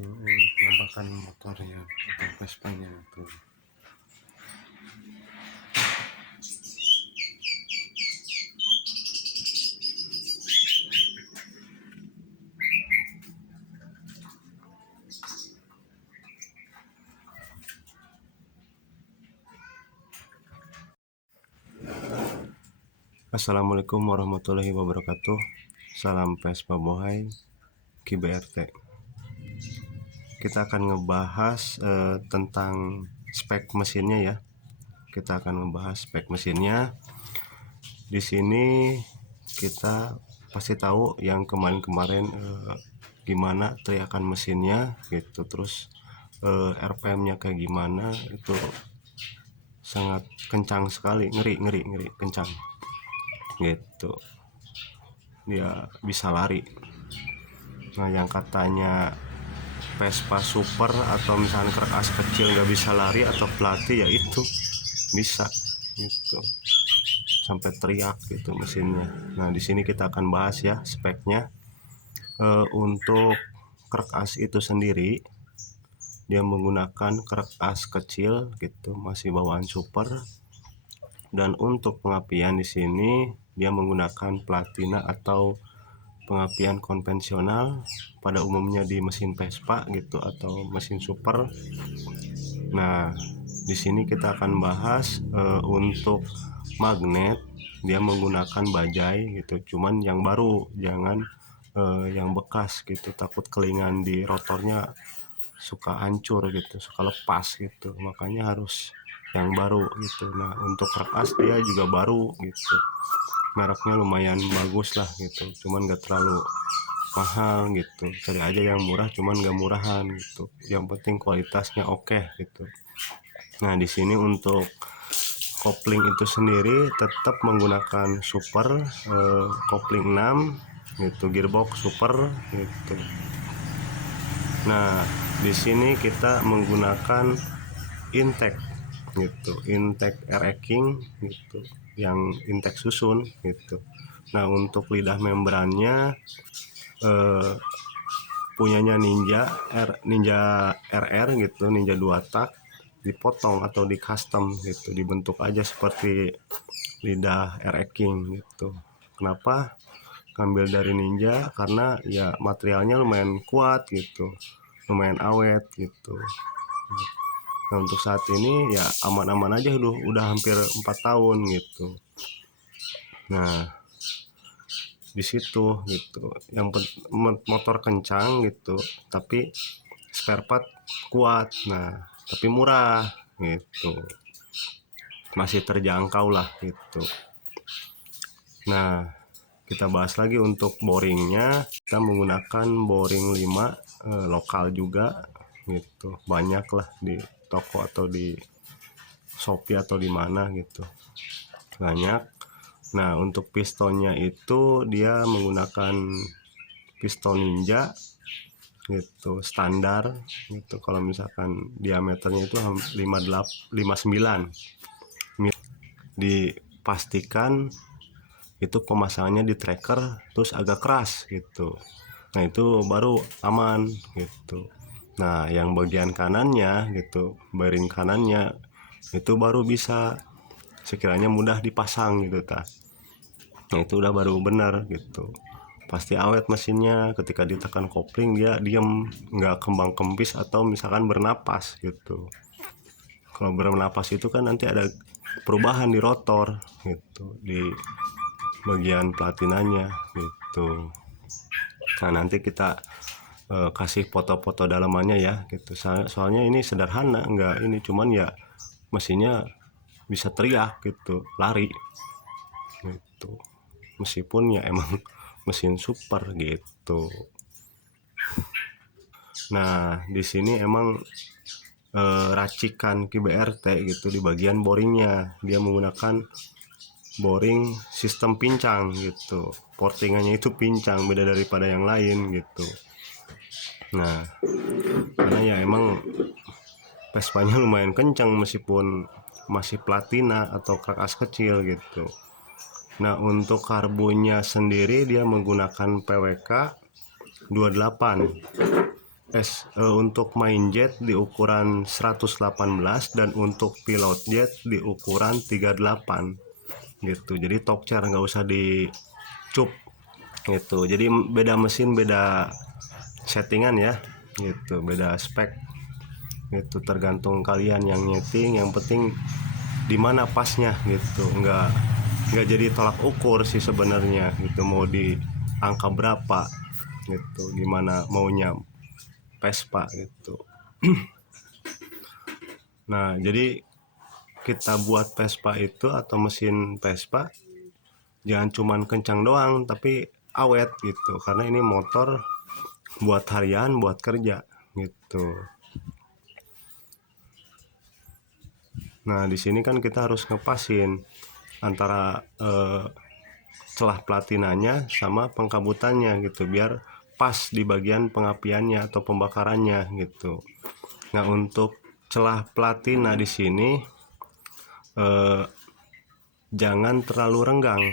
penampakan motor ya atau Vespanya tuh. Assalamualaikum warahmatullahi wabarakatuh. Salam Vespa Bohai KBRT. Kita akan ngebahas tentang spek mesinnya ya. Kita akan membahas spek mesinnya. Di sini kita pasti tahu yang kemarin-kemarin gimana teriakan mesinnya gitu, terus RPM-nya kayak gimana, itu sangat kencang sekali, ngeri kencang gitu, dia bisa lari. Nah, yang katanya Vespa Super atau misalnya keras kecil nggak bisa lari atau pelatih, ya itu bisa gitu, sampai teriak gitu mesinnya. Nah, di sini kita akan bahas ya speknya. Untuk krek as itu sendiri dia menggunakan krek as kecil gitu, masih bawaan super. Dan untuk pengapian di sini dia menggunakan platina atau pengapian konvensional pada umumnya di mesin Vespa gitu atau mesin super. Nah, di sini kita akan bahas untuk magnet dia menggunakan bajai gitu, cuman yang baru, jangan yang bekas gitu, takut kelingan di rotornya suka hancur gitu, suka lepas gitu, makanya harus yang baru gitu. Nah, untuk kertas dia juga baru gitu, mereknya lumayan bagus lah gitu, cuman gak terlalu mahal gitu, cari aja yang murah, cuman gak murahan gitu, yang penting kualitasnya oke gitu. Nah, di sini untuk kopling itu sendiri tetap menggunakan super, kopling 6 gitu, gearbox super gitu. Nah, di sini kita menggunakan intake gitu, intake R-King gitu, yang intake susun gitu. Nah, untuk lidah membrannya punyanya Ninja RR gitu, Ninja 2 tak, dipotong atau di custom gitu, dibentuk aja seperti lidah R-King gitu. Kenapa ngambil dari Ninja? Karena ya materialnya lumayan kuat gitu, lumayan awet gitu. Nah, untuk saat ini ya aman-aman aja, udah hampir 4 tahun gitu. Nah, di situ gitu, yang motor kencang gitu, tapi spare part kuat. Nah, tapi murah gitu, masih terjangkau lah gitu. Nah, kita bahas lagi untuk boringnya. Kita menggunakan boring 5 lokal juga gitu, banyak lah di toko atau di Shopee atau di mana gitu, banyak. Nah, untuk pistonnya itu dia menggunakan piston Ninja gitu, standar gitu. Kalau misalkan diameternya itu 59, dipastikan itu pemasangannya di tracker terus agak keras gitu. Nah, itu baru aman gitu. Nah, yang bagian kanannya gitu, bearing kanannya itu baru bisa sekiranya mudah dipasang gitu ta. Nah, itu udah baru benar gitu, pasti awet mesinnya. Ketika ditekan kopling dia diem, nggak kembang kempis atau misalkan bernapas gitu. Kalau bernapas itu kan nanti ada perubahan di rotor gitu, di bagian platinanya gitu. Nah, nanti kita kasih foto-foto dalamannya ya gitu. Soalnya ini sederhana, enggak ini, cuman ya mesinnya bisa teriak gitu, lari gitu, meskipun ya emang mesin super gitu. Nah, di sini emang racikan KBRT gitu, di bagian boringnya dia menggunakan boring sistem pincang gitu, portingannya itu pincang, beda daripada yang lain gitu. Nah, karena ya emang Vespanya lumayan kencang meskipun masih platina atau keras kecil gitu. Nah, untuk karbonnya sendiri dia menggunakan PWK 28 untuk main jet di ukuran 118 dan untuk pilot jet di ukuran 38 gitu. Jadi Tokcer nggak usah dicup gitu. Jadi beda mesin, beda settingan ya gitu, beda spek gitu, tergantung kalian yang nyeting. Yang penting di mana pasnya gitu, nggak jadi tolak ukur sih sebenarnya gitu, mau di angka berapa gitu, gimana maunya Vespa gitu. Nah, jadi kita buat Vespa itu atau mesin Vespa jangan cuman kencang doang, tapi awet gitu, karena ini motor buat harian, buat kerja gitu. Nah, di sini kan kita harus ngepasin antara celah platinanya sama pengkabutannya gitu, biar pas di bagian pengapiannya atau pembakarannya gitu. Nah, untuk celah platina di sini jangan terlalu renggang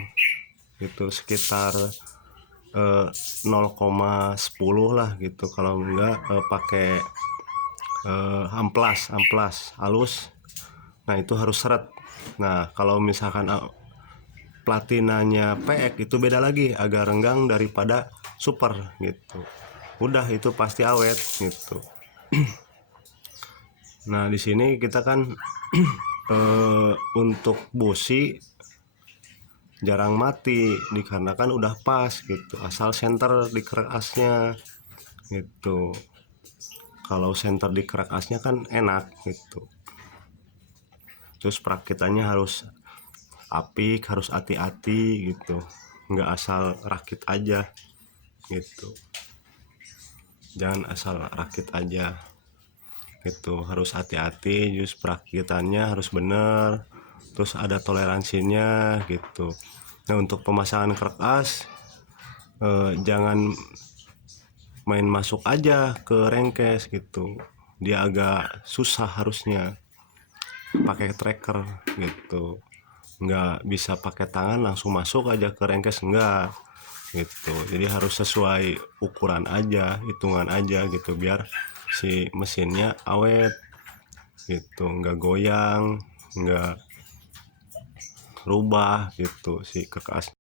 gitu, sekitar 0,10 lah gitu. Kalau enggak pakai amplas halus. Nah, itu harus seret. Nah, kalau misalkan platinanya PX itu beda lagi, agak renggang daripada super gitu. Udah itu pasti awet gitu. Nah, di sini kita kan untuk busi jarang mati dikarenakan udah pas gitu, asal center di crack asnya gitu. Kalau center di crack asnya kan enak gitu. Terus perakitannya harus apik, harus hati-hati gitu, nggak asal rakit aja gitu, jangan asal rakit aja gitu, harus hati-hati. Just perakitannya harus bener, terus ada toleransinya gitu. Nah, untuk pemasangan crack as jangan main masuk aja ke rengkes gitu, dia agak susah, harusnya pakai tracker gitu, nggak bisa pakai tangan langsung masuk aja ke rengkes, enggak gitu. Jadi harus sesuai ukuran aja, hitungan aja gitu, biar si mesinnya awet gitu, nggak goyang, nggak rubah gitu si kekas.